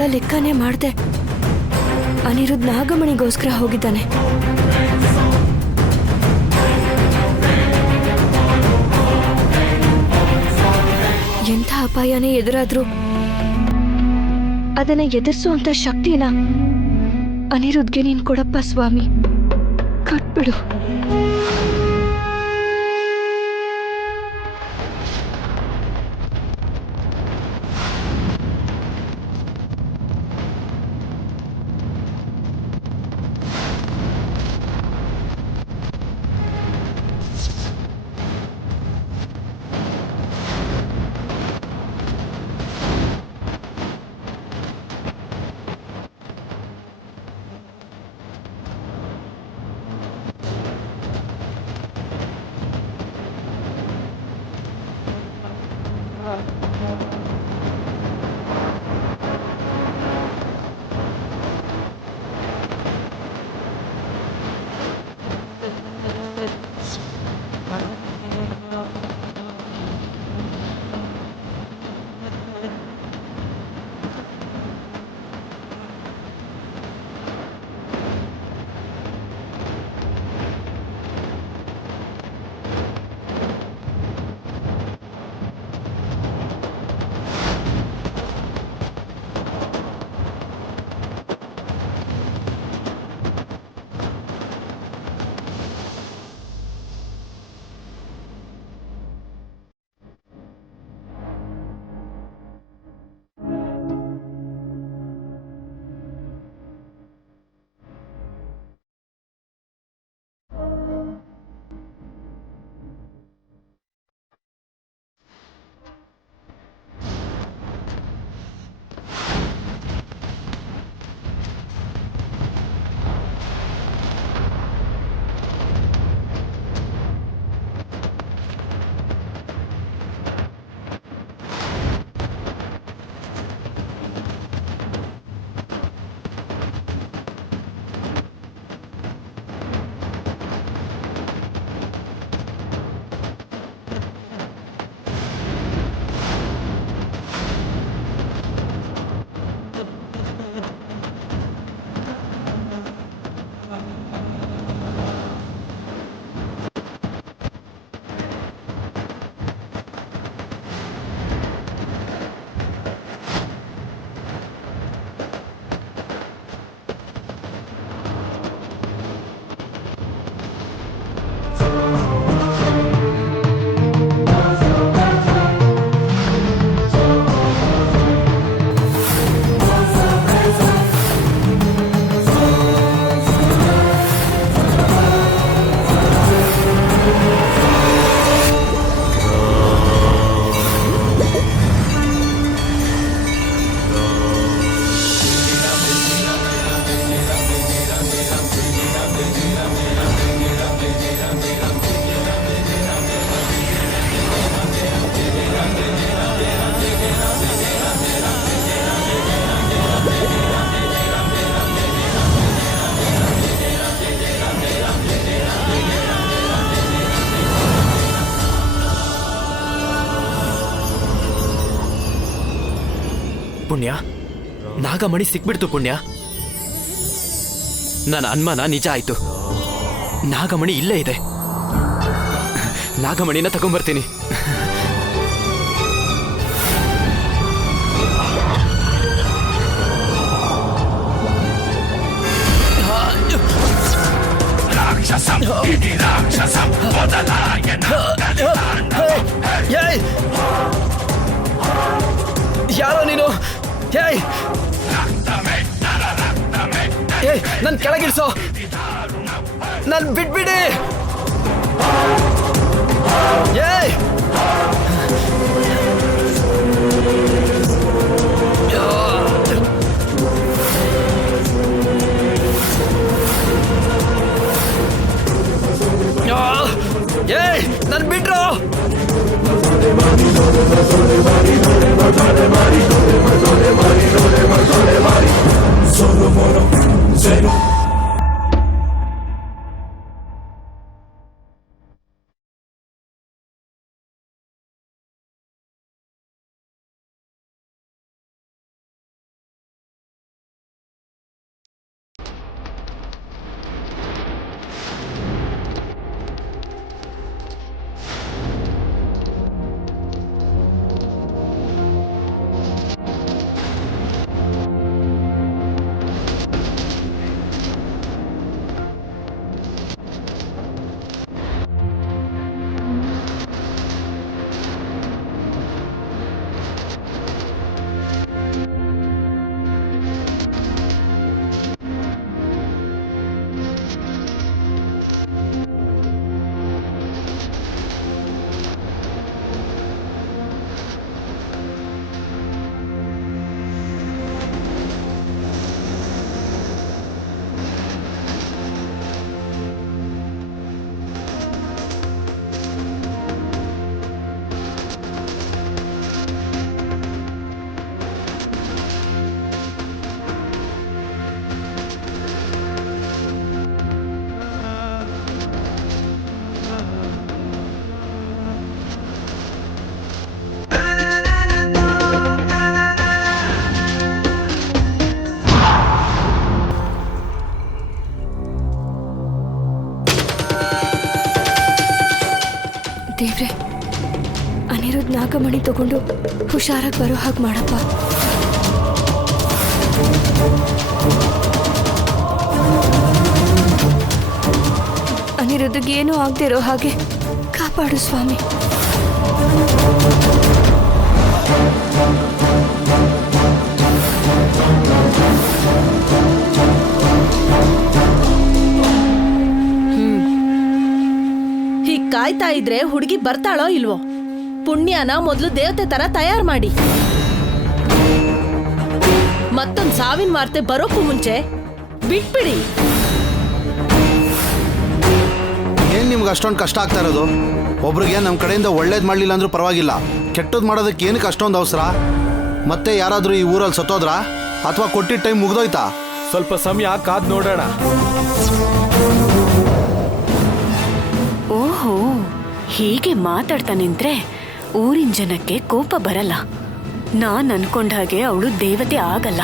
ಕೂಡ ಲೆಕ್ಕನೇ ಮಾಡ್ದೆ ಅನಿರುದ್ಧ್ ನಾಗಮಣಿಗೋಸ್ಕರ ಹೋಗಿದ್ದಾನೆ. ಎಂಥ ಅಪಾಯನೇ ಎದುರಾದ್ರೂ ಅದನ್ನ ಎದುರಿಸುವಂತ ಶಕ್ತಿನ ಅನಿರುದ್ಧ್ಗೆ ನೀನ್ ಕೊಡಪ್ಪ ಸ್ವಾಮಿ, ಕೊಟ್ಬಿಡು. ಪುಣ್ಯ, ನಾಗಮಣಿ ಸಿಕ್ಬಿಡ್ತು ಪುಣ್ಯ. ನನ್ನ ಅನುಮಾನ ನಿಜ ಆಯ್ತು. ನಾಗಮಣಿ ಇಲ್ಲೇ ಇದೆ. ನಾಗಮಣಿನ ತಗೊಂಡ್ಬರ್ತೀನಿ. ಯಾರೋ ನೀನು? ನನ್ ಕೆಳಗಿಳಿಸೋ, ನನ್ ಬಿಟ್ಬಿಡಿ. ನನ್ ಬಿಟ್ರು. ನಾಗಮಣಿ ತಗೊಂಡು ಹುಷಾರಾಗಿ ಬರೋ ಹಾಗೆ ಮಾಡಪ್ಪ. ಅನಿರುದ್ಧಿಗೆ ಏನೂ ಆಗದೆ ಇರೋ ಹಾಗೆ ಕಾಪಾಡು ಸ್ವಾಮಿ. ಹೀಗ್ ಕಾಯ್ತಾ ಇದ್ರೆ ಹುಡುಗಿ ಬರ್ತಾಳೋ ಇಲ್ವೋ? ಪುಣ್ಯನ ಮೊದಲು ದೇವತೆ ತರ ತಯಾರು ಮಾಡಿ. ಮತ್ತೊಂದ್ ಸಾವಿನ ವಾರ್ತೆ ಬರೋಕ್ಕೂ ಮುಂಚೆ ಬಿಟ್ಬಿಡಿ. ಏನ್ ನಿಮ್ಗೆ ಅಷ್ಟೊಂದು ಕಷ್ಟ ಆಗ್ತಾ ಇರೋದು? ಒಬ್ರಿಗೆ ನಮ್ಮ ಕಡೆಯಿಂದ ಒಳ್ಳೇದು ಮಾಡಲಿಲ್ಲ ಅಂದ್ರೂ ಪರವಾಗಿಲ್ಲ, ಕೆಟ್ಟದ್ದು ಮಾಡೋದಕ್ಕೆ ಏನಕ್ಕೆ ಅಷ್ಟೊಂದು ಅವಸರ? ಮತ್ತೆ ಯಾರಾದರೂ ಈ ಊರಲ್ಲಿ ಸತ್ತೋದ್ರಾ ಅಥವಾ ಕೊಟ್ಟಿದ್ದ ಟೈಮ್ ಮುಗ್ದೋಯ್ತಾ? ಸ್ವಲ್ಪ ಸಮಯ ಕಾದ್ ನೋಡೋಣ. ಓಹೋ, ಹೀಗೆ ಮಾತಾಡ್ತಾ ನಿಂತ್ರೆ ಊರಿನ ಜನಕ್ಕೆ ಕೋಪ ಬರಲ್ಲ. ನಾನ್ ಅನ್ಕೊಂಡ ಹಾಗೆ ಅವಳು ದೇವತೆ ಆಗಲ್ಲ.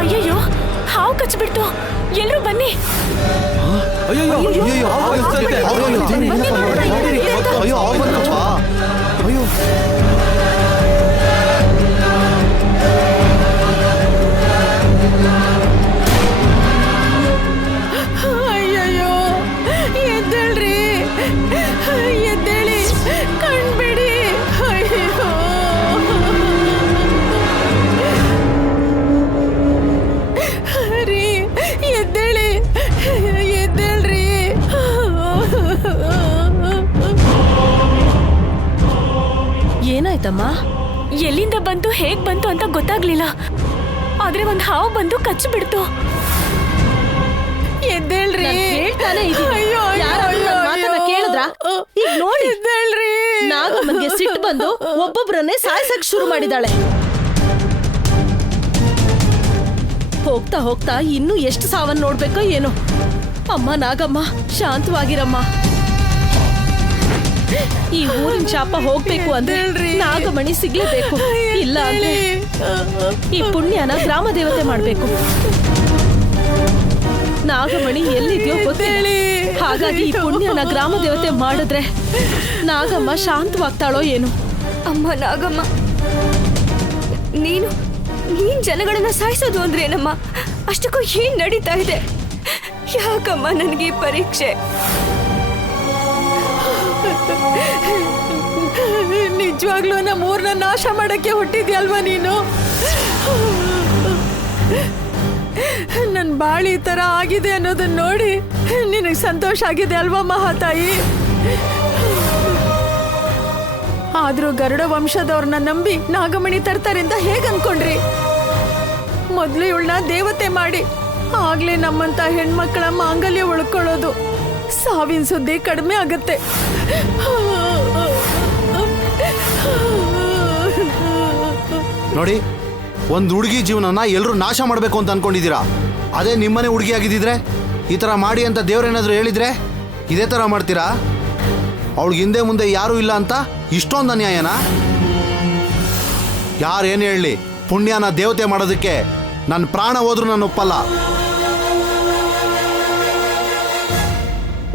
ಅಯ್ಯಯ್ಯೋ, ಹಾವು ಕಚ್ಚಿಬಿಡ್ತು. ಎಲ್ರೂ ಬನ್ನಿ. ಅಯ್ಯೋ ಅಯ್ಯಯ್ಯೋ, ಎದ್ದೇಳ್ರಿ, ಎದ್ದೇಳಿ, ಕಣ್ಬಿಡಿ. ಅಯ್ಯೋ, ರೀ, ಎದ್ದೇಳಿ, ಎದ್ದೇಳ್ರಿ. ಏನಾಯ್ತಮ್ಮ? ಎಲ್ಲಿಂದ ಬಂತು, ಹೇಗ್ ಬಂತು ಅಂತ ಗೊತ್ತಾಗ್ಲಿಲ್ಲ. ಆದ್ರೆ ಒಂದ್ ಹಾವು ಬಂದು ಕಚ್ಚಿಬಿಡ್ತು. ಎದ್ದೇಳ್ರಿ, ಹೇಳ್ತಾನೆ ಮಾತನ್ನ ಕೇಳಿದ್ರ? ಈಗ ನೋಡಿ, ಎದ್ದೇಳ್ರಿ. ನಾಗಮ್ಮನ್ಗೆ ಸಿಟ್ಟು ಬಂದು ಒಬ್ಬೊಬ್ರನ್ನೇ ಸಾಯ್ಸಕ್ ಶುರು ಮಾಡಿದಾಳೆ. ಹೋಗ್ತಾ ಹೋಗ್ತಾ ಇನ್ನೂ ಎಷ್ಟು ಸಾವನ್ನ ನೋಡ್ಬೇಕೋ ಏನೋ. ಅಮ್ಮ ನಾಗಮ್ಮ, ಶಾಂತವಾಗಿರಮ್ಮ. ಈ ಊರಿನ ಶಾಪ ಹೋಗ್ಬೇಕು ಅಂದ್ರೆ ನಾಗಮಣಿ ಸಿಗ್ಲೇಬೇಕು. ಇಲ್ಲ ಅಂದ್ರೆ ಈ ಪುಣ್ಯನ ಗ್ರಾಮ ದೇವತೆ ಮಾಡ್ಬೇಕು. ನಾಗಮಣಿ ಎಲ್ಲಿದ್ಯೋ ಗೊತ್ತಿಲ್ಲ. ಹಾಗಾಗಿ ಈ ಪುಣ್ಯನ ಗ್ರಾಮ ದೇವತೆ ಮಾಡಿದ್ರೆ ನಾಗಮ್ಮ ಶಾಂತವಾಗ್ತಾಳೋ ಏನು. ಅಮ್ಮ ನಾಗಮ್ಮ, ನೀನ್ ಜನಗಳನ್ನ ಸಾಯಿಸೋದು ಅಂದ್ರೆ ಏನಮ್ಮ? ಅಷ್ಟಕ್ಕೂ ಏನ್ ನಡೀತಾ ಇದೆ? ಯಾಕಮ್ಮ ನನಗೆ ಈ ಪರೀಕ್ಷೆ? ನಿಜವಾಗ್ಲೂ ನಮ್ಮೂರ್ನ ನಾಶ ಮಾಡಕ್ಕೆ ಹುಟ್ಟಿದ್ಯಲ್ವಾ ನೀನು? ನನ್ ಬಾಳಿ ಈ ತರ ಆಗಿದೆ ಅನ್ನೋದನ್ನ ನೋಡಿ ನಿನಗೆ ಸಂತೋಷ ಆಗಿದೆ ಅಲ್ವಾ ಮಹಾತಾಯಿ? ಆದ್ರೂ ಗರುಡ ವಂಶದವ್ರನ್ನ ನಂಬಿ ನಾಗಮಣಿ ತರ್ತಾರೆ ಅಂತ ಹೇಗ್ ಅನ್ಕೊಂಡ್ರಿ? ಮೊದ್ಲು ಇವಳನ್ನ ದೇವತೆ ಮಾಡಿ, ಆಗ್ಲೇ ನಮ್ಮಂತ ಹೆಣ್ಮಕ್ಳ ಮಾಂಗಲ್ಯ ಉಳ್ಕೊಳ್ಳೋದು. ಸಾವಿನ ಸುದ್ದಿ ಕಡಿಮೆ ಆಗತ್ತೆ. ನೋಡಿ, ಒಂದು ಹುಡುಗಿ ಜೀವನನ ಎಲ್ಲರೂ ನಾಶ ಮಾಡಬೇಕು ಅಂತ ಅನ್ಕೊಂಡಿದ್ದೀರಾ. ಅದೇ ನಿಮ್ಮನೆ ಹುಡುಗಿ ಆಗಿದ್ದಿದ್ರೆ ಈ ಥರ ಮಾಡಿ ಅಂತ ದೇವ್ರೇನಾದರೂ ಹೇಳಿದ್ರೆ ಇದೇ ಥರ ಮಾಡ್ತೀರಾ? ಅವಳಿಗೆ ಹಿಂದೆ ಮುಂದೆ ಯಾರೂ ಇಲ್ಲ ಅಂತ ಇಷ್ಟೊಂದು ಅನ್ಯಾಯನಾ? ಯಾರೇನು ಹೇಳಲಿ, ಪುಣ್ಯನ ದೇವತೆ ಮಾಡೋದಕ್ಕೆ ನನ್ನ ಪ್ರಾಣ ಹೋದ್ರೂ ನಾನು ಒಪ್ಪಲ್ಲ.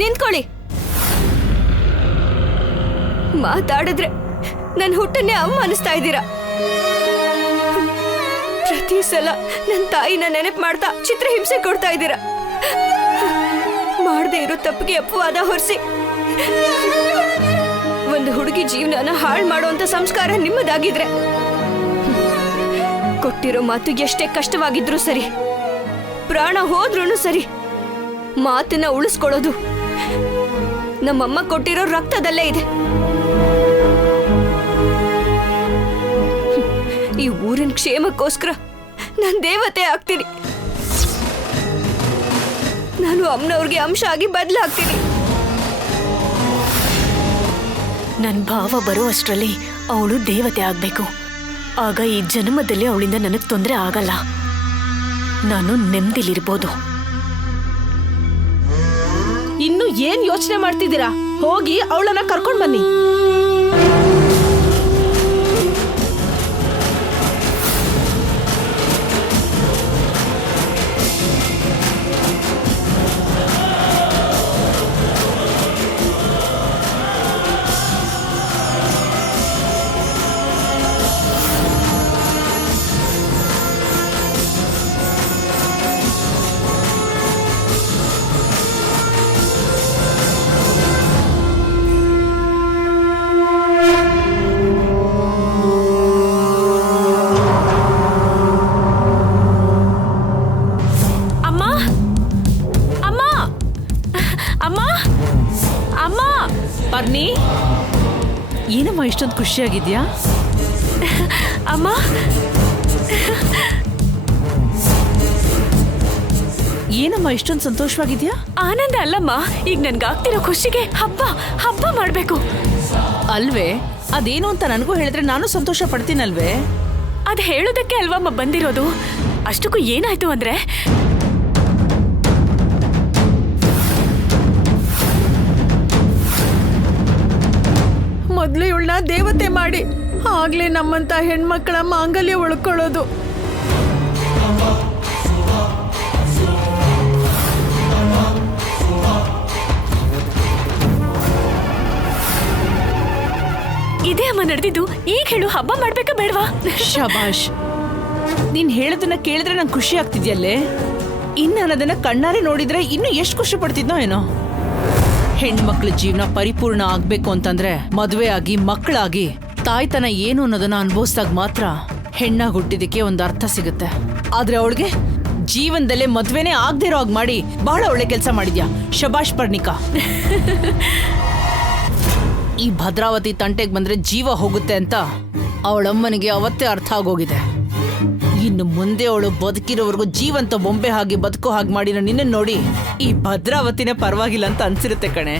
ನಿಂತ್ಕೊಳ್ಳಿ. ಮಾತಾಡಿದ್ರೆ ನನ್ನ ಹುಟ್ಟನ್ನೇ ಅವಮಾನಿಸ್ತಾ ಇದ್ದೀರಾ. ಪ್ರತಿ ಸಲ ನನ್ನ ತಾಯಿನ ನೆನಪು ಮಾಡ್ತಾ ಚಿತ್ರಹಿಂಸೆ ಕೊಡ್ತಾ ಇದ್ದೀರಾ. ಮಾಡದೆ ಇರೋ ತಪ್ಪಿಗೆ ಅಪವಾದ ಹೊರಿಸಿ ಒಂದು ಹುಡುಗಿ ಜೀವನನ ಹಾಳು ಮಾಡುವಂತ ಸಂಸ್ಕಾರ ನಿಮ್ಮದಾಗಿದ್ರೆ, ಕೊಟ್ಟಿರೋ ಮಾತು ಎಷ್ಟೇ ಕಷ್ಟವಾಗಿದ್ರು ಸರಿ, ಪ್ರಾಣ ಹೋದ್ರೂ ಸರಿ, ಮಾತನ್ನ ಉಳಿಸ್ಕೊಳ್ಳೋದು ನಮ್ಮಮ್ಮ ಕೊಟ್ಟಿರೋ ರಕ್ತದಲ್ಲೇ ಇದೆ. ಈ ಊರಿನ ಕ್ಷೇಮಕ್ಕೋಸ್ಕರ ನಾನು ದೇವತೆ ಆಗ್ತೀನಿ. ನಾನು ಅಮ್ಮನವ್ರಿಗೆ ಅಂಶ ಆಗಿ ಬದಲಾಗ್ತೀನಿ. ನನ್ ಭಾವ ಬರೋ ಅಷ್ಟರಲ್ಲಿ ಅವಳು ದೇವತೆ ಆಗ್ಬೇಕು. ಆಗ ಈ ಜನ್ಮದಲ್ಲಿ ಅವಳಿಂದ ನನಗ್ ತೊಂದರೆ ಆಗಲ್ಲ. ನಾನು ನೆಮ್ಮದಿಲಿರ್ಬೋದು. ಇನ್ನು ಏನ್ ಯೋಚನೆ ಮಾಡ್ತಿದ್ದೀರಾ? ಹೋಗಿ ಅವಳನ್ನ ಕರ್ಕೊಂಡ್ ಬನ್ನಿ. ಬರ್ನಿ, ಏನಮ್ಮ ಇಷ್ಟೊಂದು ಖುಷಿಯಾಗಿದ್ಯಾ? ಅಮ್ಮ, ಏನಮ್ಮ ಇಷ್ಟೊಂದು ಸಂತೋಷವಾಗಿದ್ಯಾ? ಆನಂದ ಅಲ್ಲಮ್ಮ, ಈಗ ನನ್ಗಾಗ್ತಿರೋ ಖುಷಿಗೆ ಹಬ್ಬ ಹಬ್ಬ ಮಾಡ್ಬೇಕು ಅಲ್ವೇ? ಅದೇನು ಅಂತ ನನಗೂ ಹೇಳಿದ್ರೆ ನಾನು ಸಂತೋಷ ಪಡ್ತೀನಲ್ವೇ? ಅದ್ ಹೇಳೋದಕ್ಕೆ ಅಲ್ವಮ್ಮ ಬಂದಿರೋದು. ಅಷ್ಟಕ್ಕೂ ಏನಾಯ್ತು ಅಂದ್ರೆ, ಮೊದ್ಲು ಇವಳನ್ನ ದೇವತೆ ಮಾಡಿ ಆಗ್ಲೇ ನಮ್ಮಂತ ಹೆಣ್ಮಕ್ಳ ಮಾಂಗಲ್ಯ ಉಳ್ಕೊಳ್ಳೋದು. ಇದೇ ಅಮ್ಮ ನಡೆದಿದ್ದು. ಈಗ ಹೇಳು, ಹಬ್ಬ ಮಾಡ್ಬೇಕಾ ಬೇಡವಾ? ಶಬಾಷ್, ನೀನ್ ಹೇಳೋದನ್ನ ಕೇಳಿದ್ರೆ ನಂಗೆ ಖುಷಿ ಆಗ್ತಿದ್ಯಲ್ಲೇ. ಇನ್ನು ನಾನು ಅದನ್ನ ಕಣ್ಣಾರೆ ನೋಡಿದ್ರೆ ಇನ್ನು ಎಷ್ಟು ಖುಷಿ ಪಡ್ತಿದ್ನೋ ಏನೋ. ಹೆಣ್ಮಕ್ಳ ಜೀವನ ಪರಿಪೂರ್ಣ ಆಗ್ಬೇಕು ಅಂತಂದ್ರೆ ಮದುವೆ ಆಗಿ ಮಕ್ಕಳಾಗಿ ತಾಯ್ತನ ಏನು ಅನ್ನೋದನ್ನ ಅನುಭವಿಸಿದಾಗ ಮಾತ್ರ ಹೆಣ್ಣಾಗಿ ಹುಟ್ಟಿದಕ್ಕೆ ಒಂದು ಅರ್ಥ ಸಿಗುತ್ತೆ. ಆದ್ರೆ ಅವಳಿಗೆ ಜೀವನದಲ್ಲೇ ಮದ್ವೆನೇ ಆಗದೆ ಇರೋ ಹಾಗೆ ಮಾಡಿ ಬಹಳ ಒಳ್ಳೆ ಕೆಲಸ ಮಾಡಿದ್ಯಾ. ಶಬಾಷ್ ಪರ್ಣಿಕಾ. ಈ ಭದ್ರಾವತಿ ತಂಟೆಗೆ ಬಂದ್ರೆ ಜೀವ ಹೋಗುತ್ತೆ ಅಂತ ಅವಳಮ್ಮನಿಗೆ ಅವತ್ತೇ ಅರ್ಥ ಆಗೋಗಿದೆ. ಇನ್ನು ಮುಂದೆ ಅವಳು ಬದುಕಿರೋವರೆಗೂ ಜೀವಂತ ಬೊಂಬೆ ಹಾಗೆ ಬದುಕೋ ಹಾಗೆ ಮಾಡಿರೋ ನಿನ್ನ ನೋಡಿ ಈ ಭದ್ರಾವತಿನೇ ಪರವಾಗಿಲ್ಲ ಅಂತ ಅನ್ಸಿರುತ್ತೆ ಕಣೆ.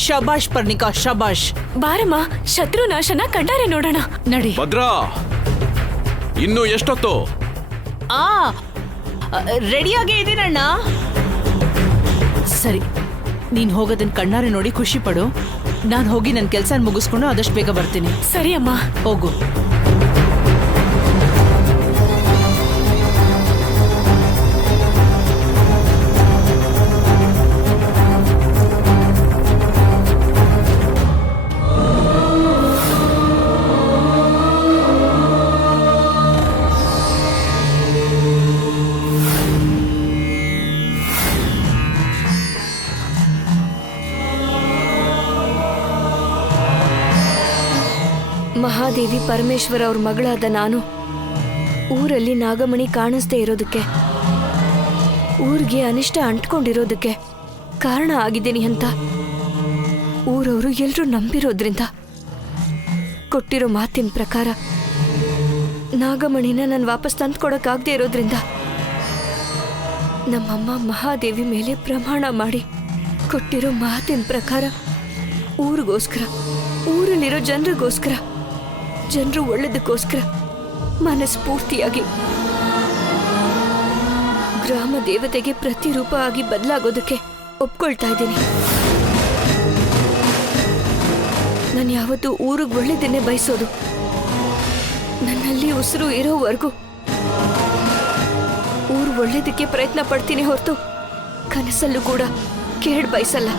ಶಬಾಷ್ ಪರ್ಣಿಕಾ, ಶಬಾಷ್. ಬಾರಮ್ಮ, ಶತ್ರು ನಾಶನ ಕಣ್ಣಾರೆ ನೋಡೋಣ. ನಡಿ. ಭದ್ರಾ, ಇನ್ನು ಎಷ್ಟೊತ್ತು? ರೆಡಿಯಾಗೇ ಇದೀನಣ್ಣ. ಸರಿ, ನೀನ್ ಹೋಗೋದನ್ನ ಕಣ್ಣಾರೆ ನೋಡಿ ಖುಷಿ ಪಡು. ನಾನು ಹೋಗಿ ನನ್ನ ಕೆಲಸ ಮುಗಿಸ್ಕೊಂಡು ಆದಷ್ಟು ಬೇಗ ಬರ್ತೀನಿ. ಸರಿ ಅಮ್ಮ, ಹೋಗು. ಮಹಾದೇವಿ ಪರಮೇಶ್ವರ ಅವ್ರ ಮಗಳಾದ ನಾನು ಊರಲ್ಲಿ ನಾಗಮಣಿ ಕಾಣಿಸ್ದೇ ಇರೋದಕ್ಕೆ, ಊರಿಗೆ ಅನಿಷ್ಟ ಅಂಟ್ಕೊಂಡಿರೋದಕ್ಕೆ ಕಾರಣ ಆಗಿದ್ದೀನಿ ಅಂತ ಊರವರು ಎಲ್ಲರೂ ನಂಬಿರೋದ್ರಿಂದ, ಕೊಟ್ಟಿರೋ ಮಾತಿನ ಪ್ರಕಾರ ನಾಗಮಣಿನ ನಾನು ವಾಪಸ್ ತಂದ್ಕೊಡಕ್ಕಾಗದೇ ಇರೋದ್ರಿಂದ ನಮ್ಮಮ್ಮ ಮಹಾದೇವಿ ಮೇಲೆ ಪ್ರಮಾಣ ಮಾಡಿ ಕೊಟ್ಟಿರೋ ಮಾತಿನ ಪ್ರಕಾರ ಊರಿಗೋಸ್ಕರ, ಊರಲ್ಲಿರೋ ಜನರಿಗೋಸ್ಕರ, ಜನರು ಒಳ್ಳೆದಕ್ಕೋಸ್ಕರ ಮನಸ್ಫೂರ್ತಿಯಾಗಿ ಗ್ರಾಮ ದೇವತೆಗೆ ಪ್ರತಿರೂಪ ಆಗಿ ಬದಲಾಗೋದಕ್ಕೆ ಒಪ್ಕೊಳ್ತಾ ಇದ್ದೀನಿ. ನಾನು ಯಾವತ್ತೂ ಊರಿಗೆ ಒಳ್ಳೆದನ್ನೇ ಬಯಸೋದು. ನನ್ನಲ್ಲಿ ಉಸಿರು ಇರೋವರೆಗೂ ಊರು ಒಳ್ಳೇದಕ್ಕೆ ಪ್ರಯತ್ನ ಪಡ್ತೀನಿ ಹೊರತು ಕನಸಲ್ಲೂ ಕೂಡ ಕೇಡ್ ಬಯಸಲ್ಲ.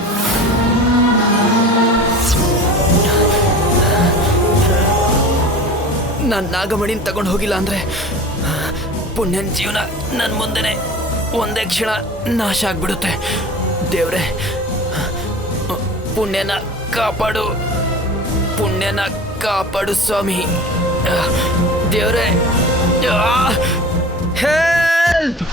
ನಾನು ನಾಗಮಣಿನ ತಗೊಂಡು ಹೋಗಿಲ್ಲ ಅಂದ್ರೆ ಪುಣ್ಯನ ಜೀವನ ನನ್ನ ಮುಂದೆನೆ ಒಂದೇ ಕ್ಷಣ ನಾಶ ಆಗ್ಬಿಡುತ್ತೆ. ದೇವ್ರೆ, ಪುಣ್ಯನ ಕಾಪಾಡು, ಪುಣ್ಯನ ಕಾಪಾಡು ಸ್ವಾಮಿ. ದೇವ್ರೆ, ಹೆಲ್ಪ್.